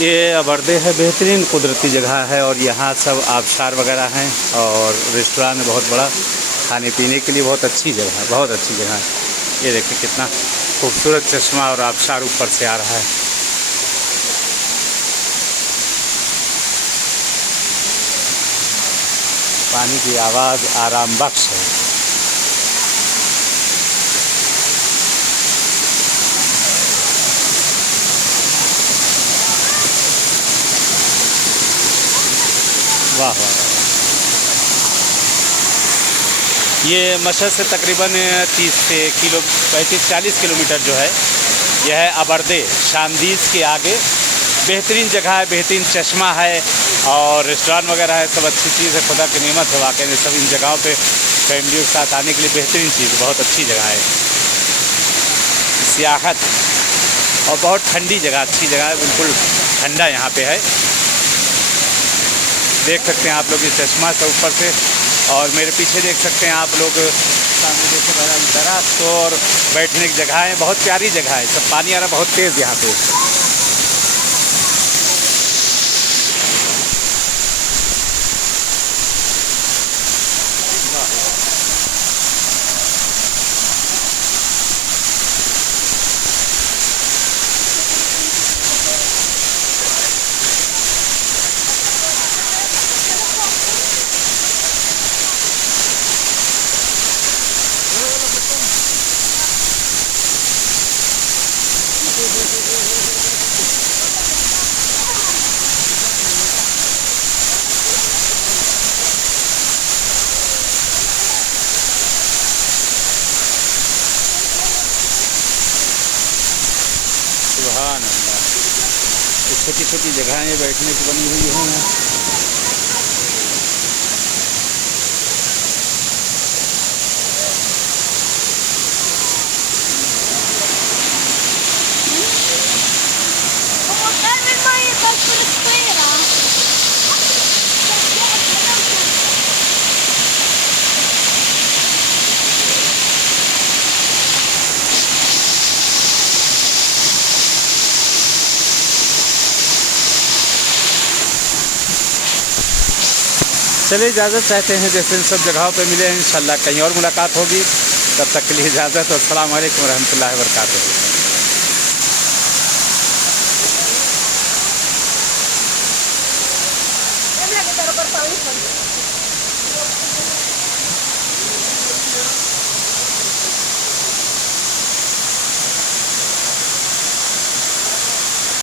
ये अबरदे है, बेहतरीन कुदरती जगह है और यहाँ सब आबशार वगैरह हैं और रेस्टोरेंट है बहुत बड़ा, खाने पीने के लिए बहुत अच्छी जगह है, बहुत अच्छी जगह है। ये देखिए कितना खूबसूरत चश्मा और आबशार ऊपर से आ रहा है। पानी की आवाज़ आराम बख्श है। वाह वाह वाह। ये मशहद से तकरीबन 35-40 किलोमीटर जो है, यह है अबरदे शामदीस के आगे। बेहतरीन जगह है, बेहतरीन चश्मा है और रेस्टोरेंट वगैरह है, सब अच्छी चीज़ है। खुदा की नेमत है वाकई में, सब इन जगहों पे फैमिलियों के साथ आने के लिए बेहतरीन चीज़, बहुत अच्छी जगह है। सियाहत और बहुत ठंडी जगह, अच्छी जगह है, बिल्कुल ठंडा यहाँ पे है। देख सकते हैं आप लोग इस चश्मा से ऊपर से, और मेरे पीछे देख सकते हैं आप लोग सामने देखे दरख्त और बैठने की जगह है, बहुत प्यारी जगह है। सब पानी आ रहा बहुत तेज़ यहाँ पे। सुभान अल्लाह, छोटी छोटी जगहें बैठने की बनी हुई हैं। चलिए इजाज़त चाहते हैं, जैसे इन सब जगहों पे मिले हैं, इंशाल्लाह कहीं और मुलाकात होगी। तब तक के लिए इजाज़त और अस्सलाम वालेकुम रहमतुल्लाहि व बरकातुहू।